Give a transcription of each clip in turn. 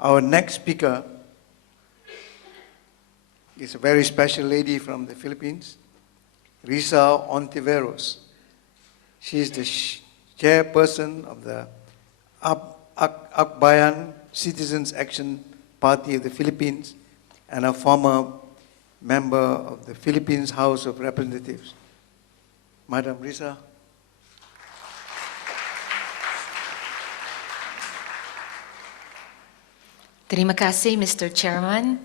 Our next speaker is a very special lady from the Philippines, Risa Ontiveros. She is the chairperson of the Akbayan Citizens Action Party of the Philippines and a former member of the Philippines House of Representatives. Madam Risa. Terima kasih, Mr. Chairman.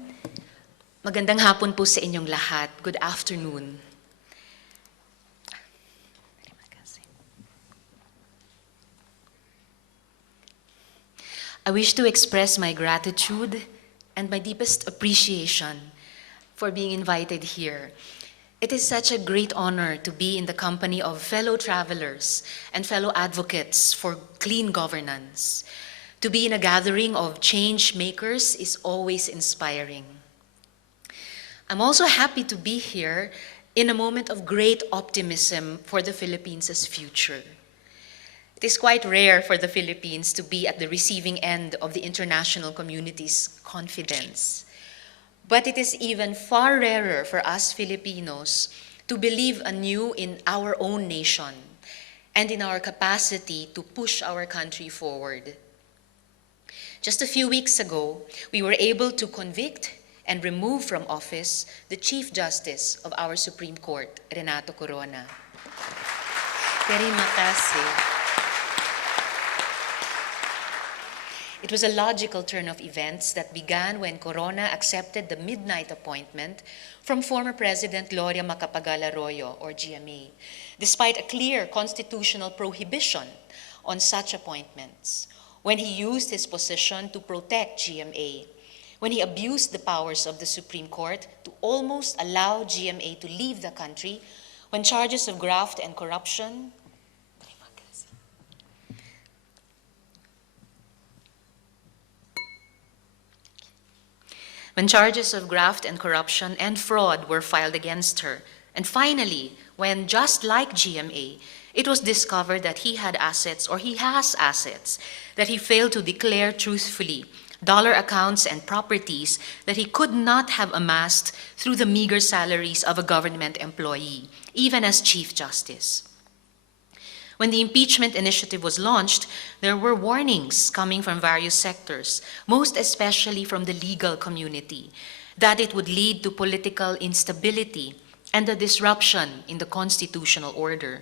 Magandang hapon po sa inyong lahat. Good afternoon. Terima kasih. I wish to express my gratitude and my deepest appreciation for being invited here. It is such a great honor to be in the company of fellow travelers and fellow advocates for clean governance. To be in a gathering of change makers is always inspiring. I'm also happy to be here in a moment of great optimism for the Philippines' future. It is quite rare for the Philippines to be at the receiving end of the international community's confidence. But it is even far rarer for us Filipinos to believe anew in our own nation and in our capacity to push our country forward. Just a few weeks ago, we were able to convict and remove from office the Chief Justice of our Supreme Court, Renato Corona. Terima kasih. It was a logical turn of events that began when Corona accepted the midnight appointment from former President Gloria Macapagal-Arroyo, or GMA, despite a clear constitutional prohibition on such appointments, when he used his position to protect GMA, when he abused the powers of the Supreme Court to almost allow GMA to leave the country, when charges of graft and corruption and fraud were filed against her. And finally, when, just like GMA, it was discovered that he had assets, or he has assets, that he failed to declare truthfully, dollar accounts and properties that he could not have amassed through the meager salaries of a government employee, even as Chief Justice. When the impeachment initiative was launched, there were warnings coming from various sectors, most especially from the legal community, that it would lead to political instability and a disruption in the constitutional order.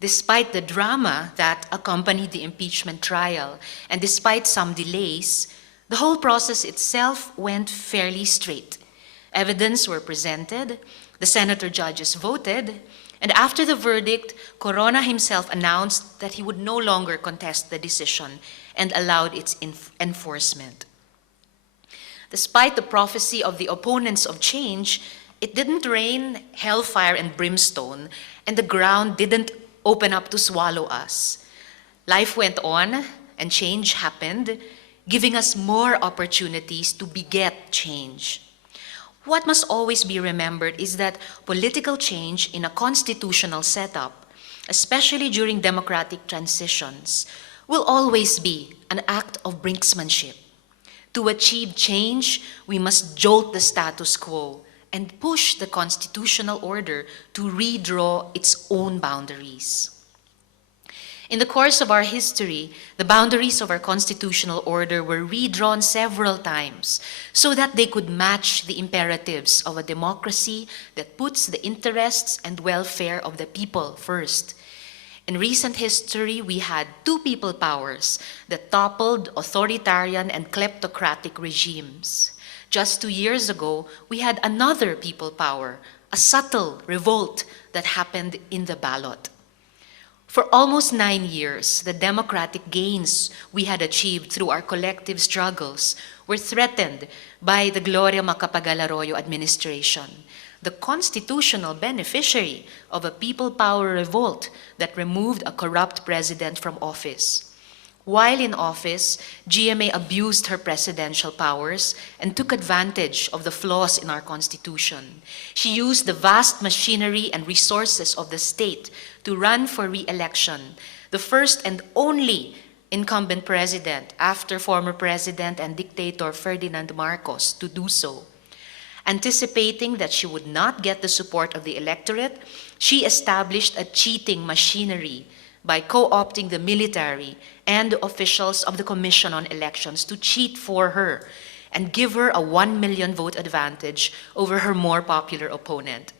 Despite the drama that accompanied the impeachment trial, and despite some delays, the whole process itself went fairly straight. Evidence were presented, the senator judges voted, and after the verdict, Corona himself announced that he would no longer contest the decision and allowed its enforcement. Despite the prophecy of the opponents of change, it didn't rain hellfire and brimstone, and the ground didn't open up to swallow us. Life went on, and change happened, giving us more opportunities to beget change. What must always be remembered is that political change in a constitutional setup, especially during democratic transitions, will always be an act of brinksmanship. To achieve change, we must jolt the status quo and push the constitutional order to redraw its own boundaries. In the course of our history, the boundaries of our constitutional order were redrawn several times so that they could match the imperatives of a democracy that puts the interests and welfare of the people first. In recent history, we had two people powers that toppled authoritarian and kleptocratic regimes. Just 2 years ago, we had another people power, a subtle revolt that happened in the ballot. For almost 9 years, the democratic gains we had achieved through our collective struggles were threatened by the Gloria Macapagal-Arroyo administration, the constitutional beneficiary of a people power revolt that removed a corrupt president from office. While in office, GMA abused her presidential powers and took advantage of the flaws in our constitution. She used the vast machinery and resources of the state to run for re-election, the first and only incumbent president after former president and dictator Ferdinand Marcos to do so. Anticipating that she would not get the support of the electorate, she established a cheating machinery by co-opting the military and the officials of the Commission on Elections to cheat for her and give her a 1 million vote advantage over her more popular opponent.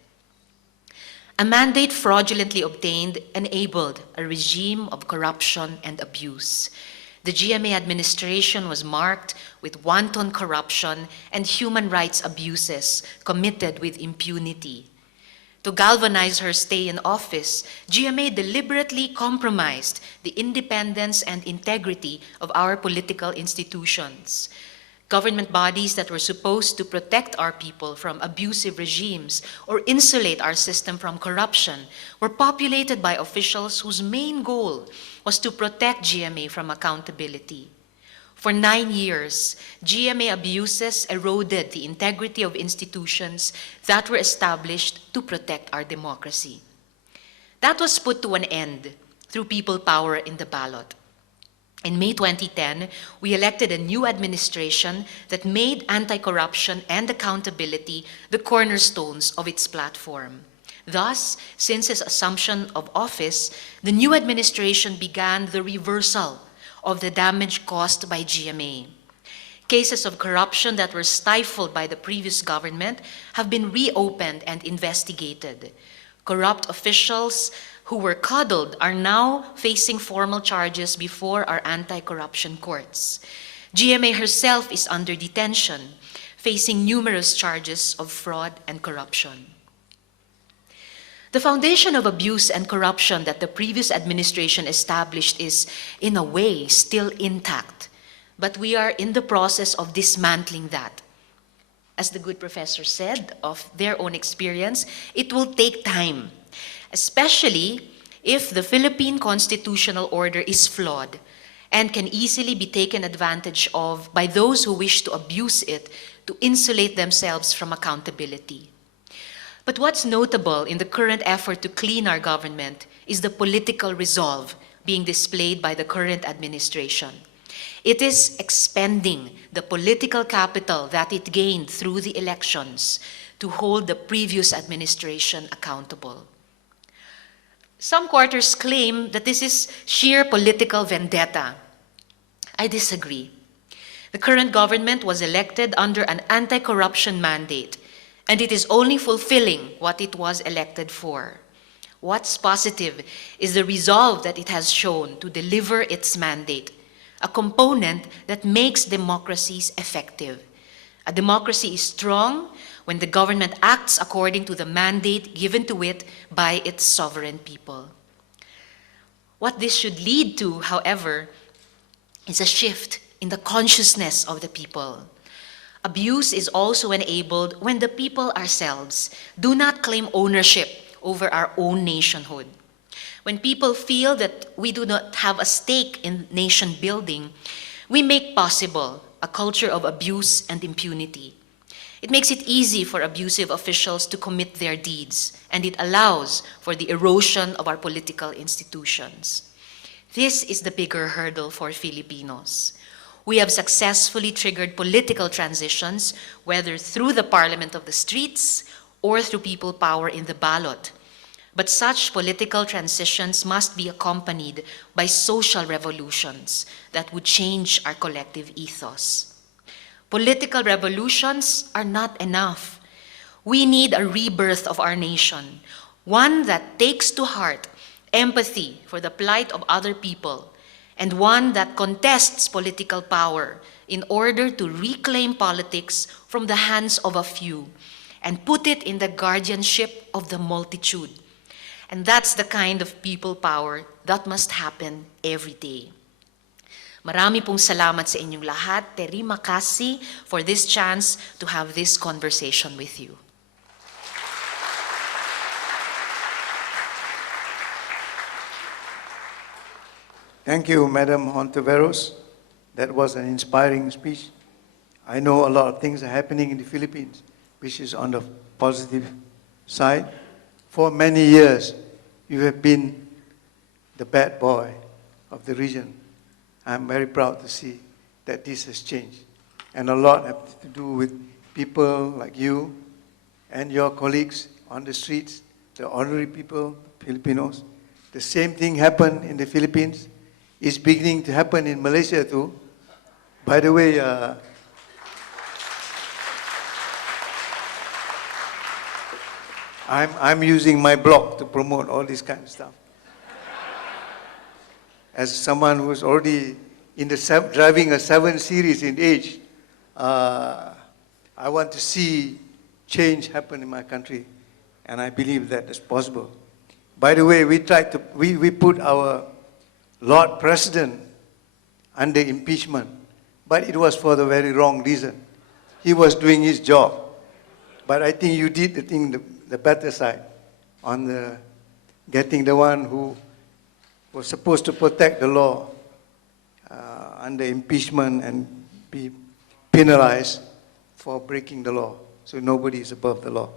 A mandate fraudulently obtained enabled a regime of corruption and abuse. The GMA administration was marked with wanton corruption and human rights abuses committed with impunity. To galvanize her stay in office, GMA deliberately compromised the independence and integrity of our political institutions. Government bodies that were supposed to protect our people from abusive regimes or insulate our system from corruption were populated by officials whose main goal was to protect GMA from accountability. For 9 years, GMA abuses eroded the integrity of institutions that were established to protect our democracy. That was put to an end through people power in the ballot. In May 2010, we elected a new administration that made anti-corruption and accountability the cornerstones of its platform. Thus, since its assumption of office, the new administration began the reversal of the damage caused by GMA. Cases of corruption that were stifled by the previous government have been reopened and investigated. Corrupt officials who were coddled are now facing formal charges before our anti-corruption courts. GMA herself is under detention, facing numerous charges of fraud and corruption. The foundation of abuse and corruption that the previous administration established is, in a way, still intact, but we are in the process of dismantling that. As the good professor said, of their own experience, it will take time, especially if the Philippine constitutional order is flawed and can easily be taken advantage of by those who wish to abuse it to insulate themselves from accountability. But what's notable in the current effort to clean our government is the political resolve being displayed by the current administration. It is expending the political capital that it gained through the elections to hold the previous administration accountable. Some quarters claim that this is sheer political vendetta. I disagree. The current government was elected under an anti-corruption mandate, and it is only fulfilling what it was elected for. What's positive is the resolve that it has shown to deliver its mandate, a component that makes democracies effective. A democracy is strong when the government acts according to the mandate given to it by its sovereign people. What this should lead to, however, is a shift in the consciousness of the people. Abuse is also enabled when the people ourselves do not claim ownership over our own nationhood. When people feel that we do not have a stake in nation building, we make possible a culture of abuse and impunity. It makes it easy for abusive officials to commit their deeds, and it allows for the erosion of our political institutions. This is the bigger hurdle for Filipinos. We have successfully triggered political transitions, whether through the parliament of the streets or through people power in the ballot. But such political transitions must be accompanied by social revolutions that would change our collective ethos. Political revolutions are not enough. We need a rebirth of our nation, one that takes to heart empathy for the plight of other people, and one that contests political power in order to reclaim politics from the hands of a few and put it in the guardianship of the multitude. And that's the kind of people power that must happen every day. Marami pong salamat sa inyong lahat. Terima kasih for this chance to have this conversation with you. Thank you, Madam Hontiveros. That was an inspiring speech. I know a lot of things are happening in the Philippines, which is on the positive side. For many years, you have been the bad boy of the region. I'm very proud to see that this has changed. And a lot has to do with people like you and your colleagues on the streets, the ordinary people, Filipinos. The same thing happened in the Philippines. It's beginning to happen in Malaysia too. By the way, I'm using my blog to promote all this kind of stuff. As someone who's already in the driving a 7 Series in age, I want to see change happen in my country, and I believe that is possible. By the way, we put our Lord President under impeachment, but it was for the very wrong reason. He was doing his job, but I think you did the thing the better side on the getting the one who was supposed to protect the law under impeachment and be penalized for breaking the law. So nobody is above the law.